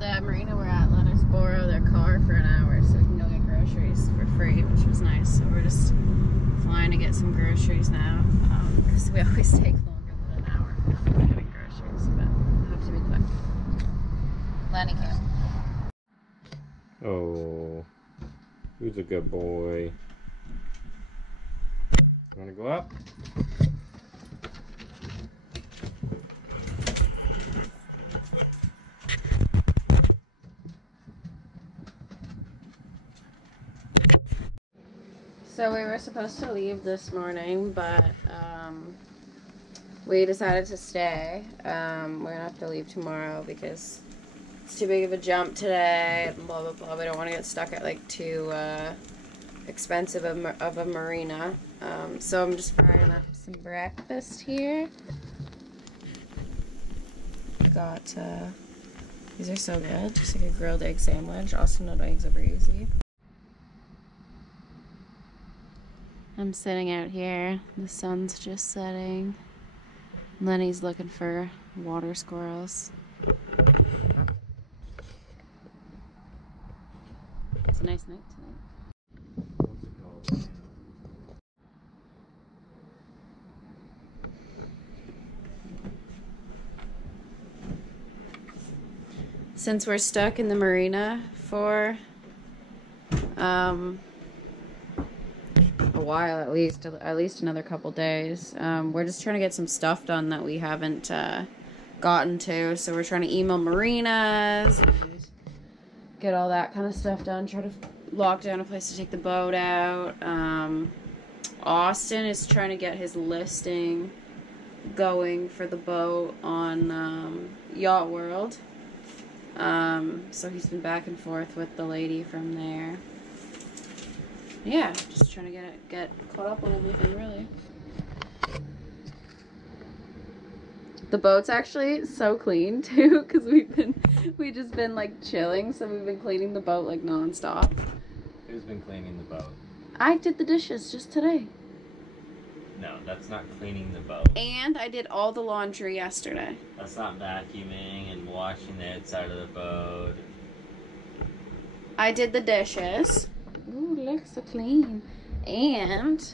the marina we're at let us borrow their car for an hour so we can go get groceries for free, which was nice. So we're just flying to get some groceries now, because we always take longer than an hour getting groceries, but we have to be quick. Lenny came. Oh, who's a good boy? You wanna go up? So we were supposed to leave this morning, but we decided to stay. We're gonna have to leave tomorrow because it's too big of a jump today, and blah blah blah. We don't want to get stuck at like too expensive of a marina. So I'm just frying up some breakfast here. Got these are so good, just like a grilled egg sandwich. Also, no eggs are easy. I'm sitting out here, the sun's just setting. Lenny's looking for water squirrels. It's a nice night tonight. Since we're stuck in the marina for a while, at least another couple days, we're just trying to get some stuff done that we haven't gotten to. So we're trying to email marinas and get all that kind of stuff done, try to lock down a place to take the boat out. Austin is trying to get his listing going for the boat on Yacht World. So he's been back and forth with the lady from there. Yeah, just trying to get caught up on everything, really. The boat's actually so clean too, because we just been like chilling, so we've been cleaning the boat like non-stop. Who's been cleaning the boat? I did the dishes just today. No, that's not cleaning the boat. And I did all the laundry yesterday. That's not vacuuming and washing the outside of the boat. I did the dishes. Ooh, looks so clean. And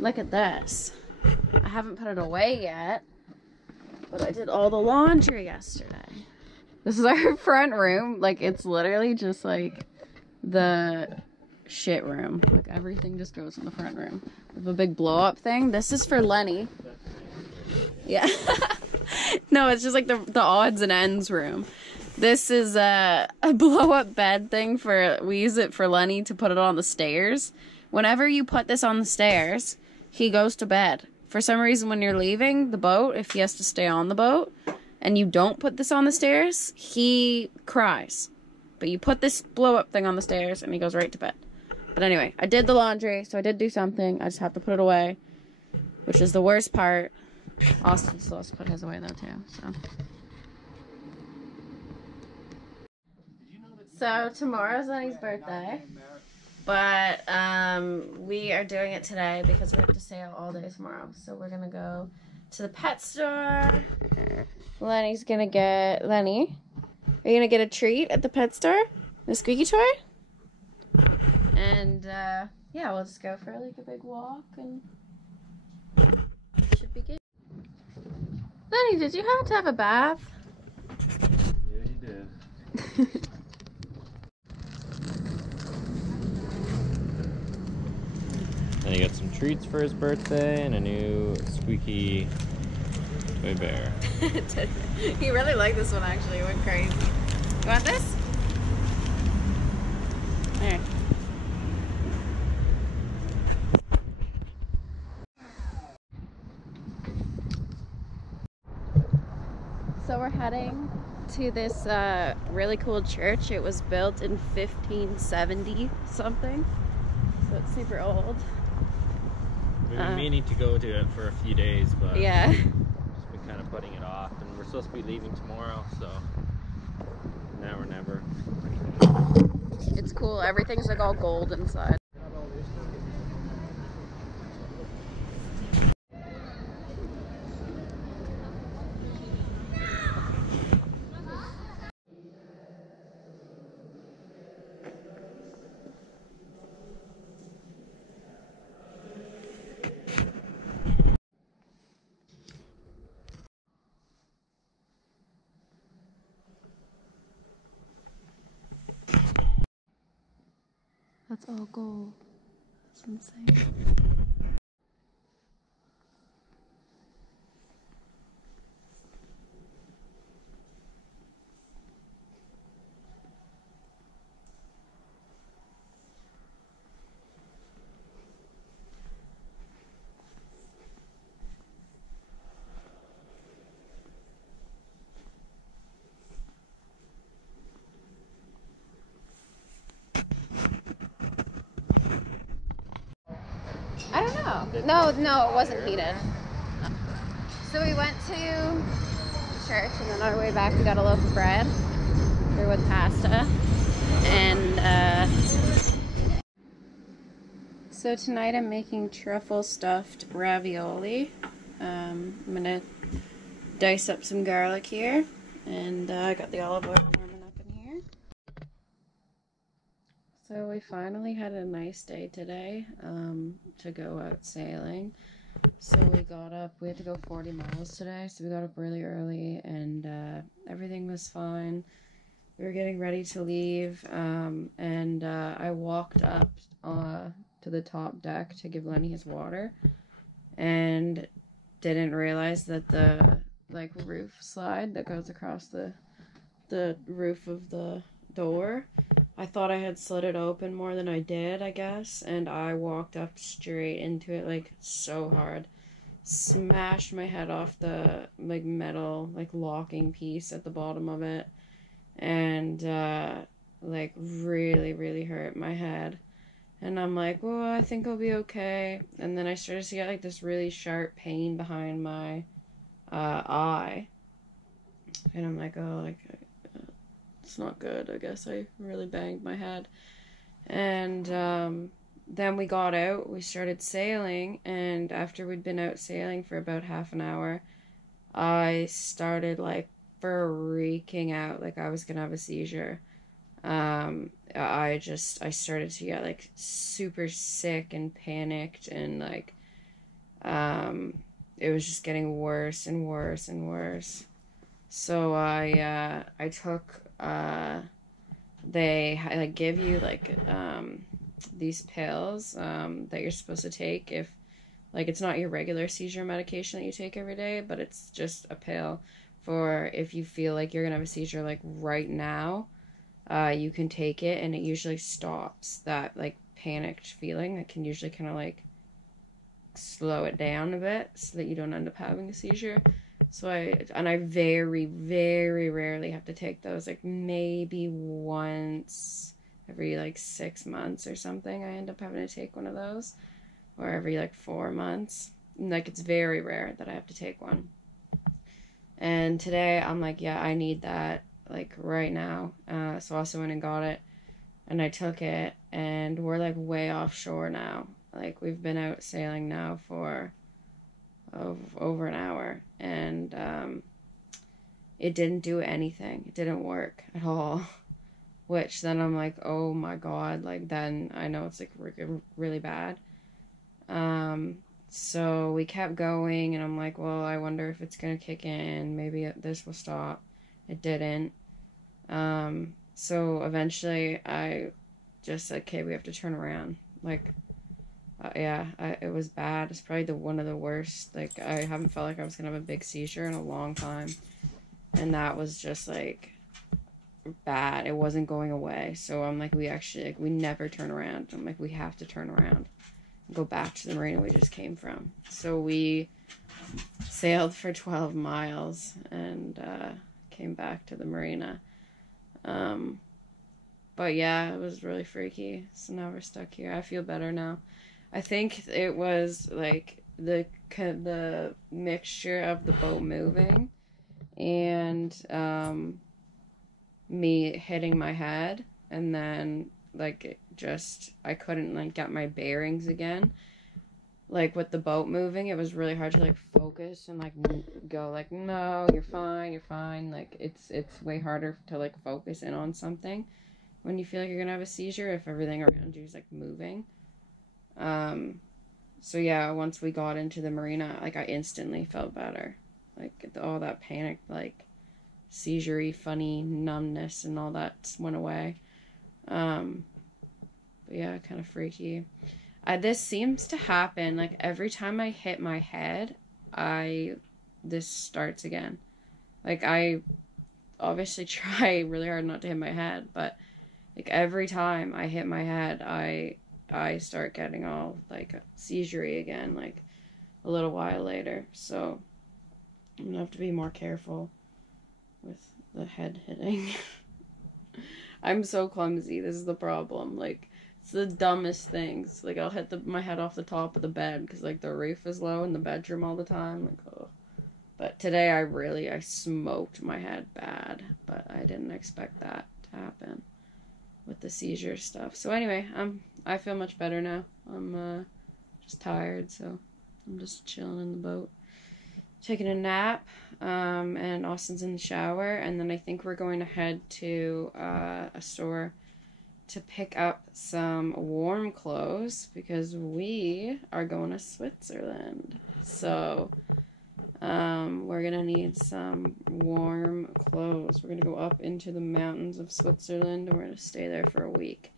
look at this. I haven't put it away yet, but I did all the laundry yesterday. This is our front room. Like, it's literally just like the shit room. Like, everything just goes in the front room. We have a big blow up thing. This is for Lenny. Yeah. No, it's just like the odds and ends room. This is a blow-up bed thing we use it for Lenny to put it on the stairs. Whenever you put this on the stairs, he goes to bed. For some reason, when you're leaving the boat, if he has to stay on the boat, and you don't put this on the stairs, he cries. But you put this blow-up thing on the stairs, and he goes right to bed. But anyway, I did the laundry, so I did do something. I just have to put it away, which is the worst part. Austin still has to put his away, though, too, so... So tomorrow's Lenny's birthday, but we are doing it today because we have to stay out all day tomorrow. So we're gonna go to the pet store. Lenny, are you gonna get a treat at the pet store? The squeaky toy? And yeah, we'll just go for like a big walk and it should be good. Lenny, did you have to have a bath? Yeah, you did. And he got some treats for his birthday and a new squeaky toy bear. He really liked this one, actually. It went crazy. You want this? There. So we're heading to this really cool church. It was built in 1570 something. So it's super old. We've been meaning to go to it for a few days, but yeah, just been kind of putting it off. And we're supposed to be leaving tomorrow, so now or never. It's cool. Everything's like all gold inside. Let's all go. It's insane. I don't know. No, it wasn't heated. So we went to church, and then on our way back we got a loaf of bread here with pasta. And so tonight I'm making truffle stuffed ravioli. I'm gonna dice up some garlic here, and I got the olive oil warming up in here. So we finally had a nice day today to go out sailing. So we got up, we had to go 40 miles today, so we got up really early, and everything was fine. We were getting ready to leave, and I walked up to the top deck to give Lenny his water, and didn't realize that the roof slide that goes across the roof of the door, I thought I had slid it open more than I did, I guess, and I walked up straight into it, like, so hard. Smashed my head off the, like, metal, like, locking piece at the bottom of it, and, like, really, really hurt my head. And I'm like, well, I think I'll be okay. And then I started to get, like, this really sharp pain behind my eye. And I'm like, oh, like, it's not good. I guess I really banged my head. And then we got out. We started sailing. And after we'd been out sailing for about half an hour, I started, like, freaking out. Like, I was going to have a seizure. I started to get, like, super sick and panicked. And, like, it was just getting worse and worse and worse. So I took, they like give you like these pills that you're supposed to take if, like, it's not your regular seizure medication that you take every day, but it's just a pill for if you feel like you're gonna have a seizure, like, right now. You can take it, and it usually stops that, like, panicked feeling. It can usually kind of, like, slow it down a bit so that you don't end up having a seizure. So I very, very rarely have to take those, like, maybe once every, like, 6 months or something. I end up having to take one of those, or every, like, 4 months. And, like, it's very rare that I have to take one. And today I'm like, yeah, I need that, like, right now. So I also went and got it, and I took it, and we're, like, way offshore now. Like, we've been out sailing now for over an hour, and it didn't do anything. It didn't work at all. Which then I'm like, oh my god, like, then I know it's, like, really bad. So we kept going, and I'm like, well, I wonder if it's gonna kick in. Maybe this will stop. It didn't. So eventually I just said, okay, we have to turn around. Like, it was bad. It's probably one of the worst. Like, I haven't felt like I was gonna have a big seizure in a long time, and that was just, like, bad. It wasn't going away. So I'm like, we never turn around. I'm like, we have to turn around and go back to the marina we just came from. So we sailed for 12 miles and came back to the marina. But yeah, it was really freaky. So now we're stuck here. I feel better now. I think it was, like, the mixture of the boat moving and me hitting my head, and then, like, I couldn't, like, get my bearings again. Like, with the boat moving, it was really hard to, like, focus and, like, go, like, no, you're fine. Like, it's way harder to, like, focus in on something when you feel like you're gonna have a seizure if everything around you is, like, moving. So yeah, once we got into the marina, like, I instantly felt better. Like, all that panic, like, seizure-y, funny numbness and all that went away. But yeah, kind of freaky. This seems to happen, like, every time I hit my head, this starts again. Like, I obviously try really hard not to hit my head, but, like, every time I hit my head, I start getting all, like, seizure-y again, like, a little while later. So, I'm gonna have to be more careful with the head hitting. I'm so clumsy. This is the problem. Like, it's the dumbest things. Like, I'll hit my head off the top of the bed because, like, the roof is low in the bedroom all the time. Like, oh. But today I smoked my head bad. But I didn't expect that to happen with the seizure stuff. So anyway, I feel much better now. I'm just tired, so I'm just chilling in the boat, taking a nap, and Austin's in the shower, and then I think we're going to head to a store to pick up some warm clothes because we are going to Switzerland. So we're gonna need some warm clothes. We're gonna go up into the mountains of Switzerland, and we're gonna stay there for a week.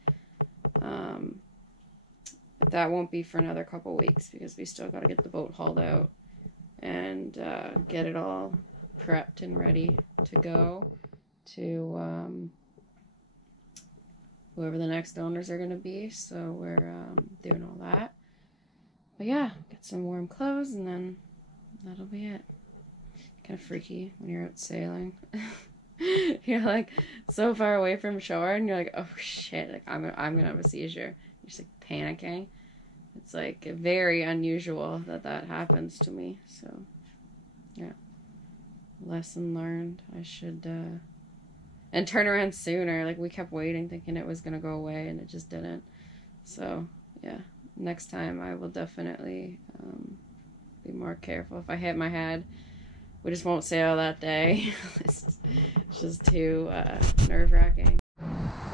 That won't be for another couple weeks because we still gotta get the boat hauled out and get it all prepped and ready to go to whoever the next owners are going to be. So we're doing all that. But yeah, get some warm clothes and then that'll be it. Kind of freaky when you're out sailing. You're like so far away from shore and you're like, oh shit, like I'm gonna have a seizure. You're just like panicking. It's like very unusual that happens to me. So yeah, lesson learned. I should and turn around sooner. Like, we kept waiting thinking it was gonna go away and it just didn't. So yeah, next time I will definitely be more careful. If I hit my head, we just won't sail that day. It's just too nerve-wracking.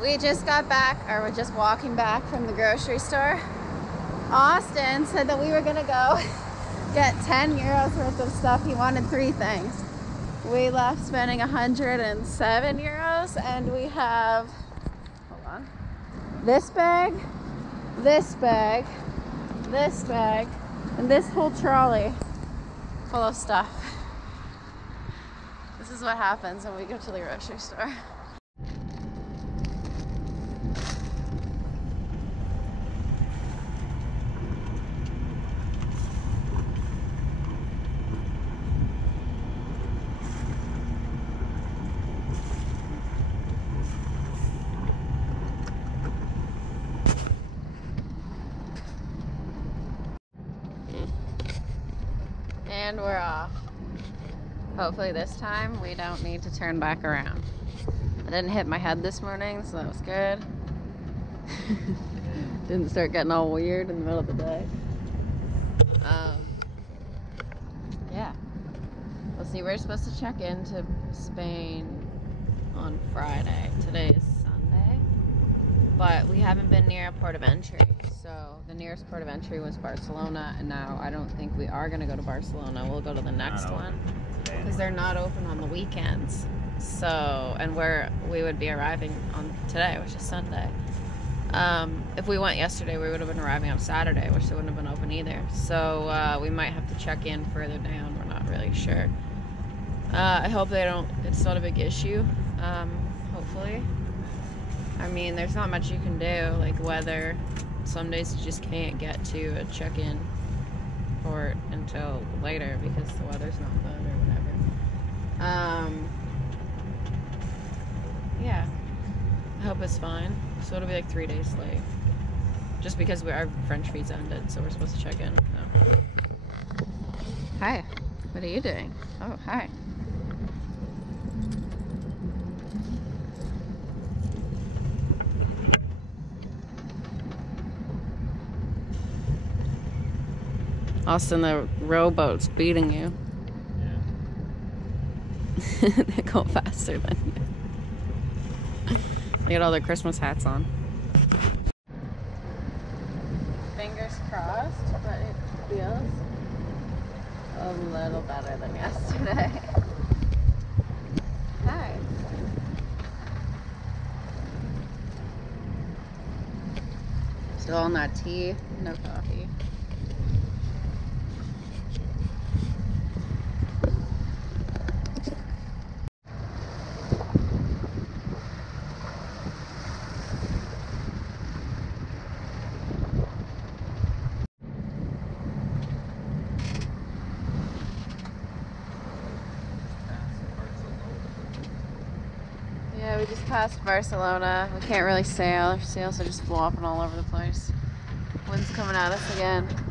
We just got back, or we're just walking back from the grocery store. Austin said that we were gonna go get 10 euros worth of stuff. He wanted 3 things. We left spending 107 euros, and we have, hold on, this bag, this bag, this bag, and this whole trolley full of stuff. This is what happens when we go to the grocery store. And we're off. Hopefully this time we don't need to turn back around. I didn't hit my head this morning, so that was good. Didn't start getting all weird in the middle of the day. Yeah. We'll see. We're supposed to check into Spain on Friday. Today is Sunday. But we haven't been near a port of entry. So the nearest port of entry was Barcelona, and now I don't think we are going to go to Barcelona. We'll go to the next one because they're not open on the weekends. So, and we would be arriving on today, which is Sunday. If we went yesterday, we would have been arriving on Saturday, which they wouldn't have been open either. So we might have to check in further down. We're not really sure. I hope it's not a big issue. Hopefully. I mean, there's not much you can do, like weather. Some days you just can't get to a check-in port until later because the weather's not good or whatever. Yeah, I hope it's fine. So it'll be like 3 days late. Just because our French visa ended, so we're supposed to check in. So. Hi, what are you doing? Oh, hi. Austin, the rowboat's beating you. Yeah. They go faster than you. They got all their Christmas hats on. Fingers crossed, but it feels a little better than yesterday. Hi. Hi. Still on that tea, no coffee. Yeah, we just passed Barcelona. We can't really sail. Our sails are just flopping all over the place. Wind's coming at us again.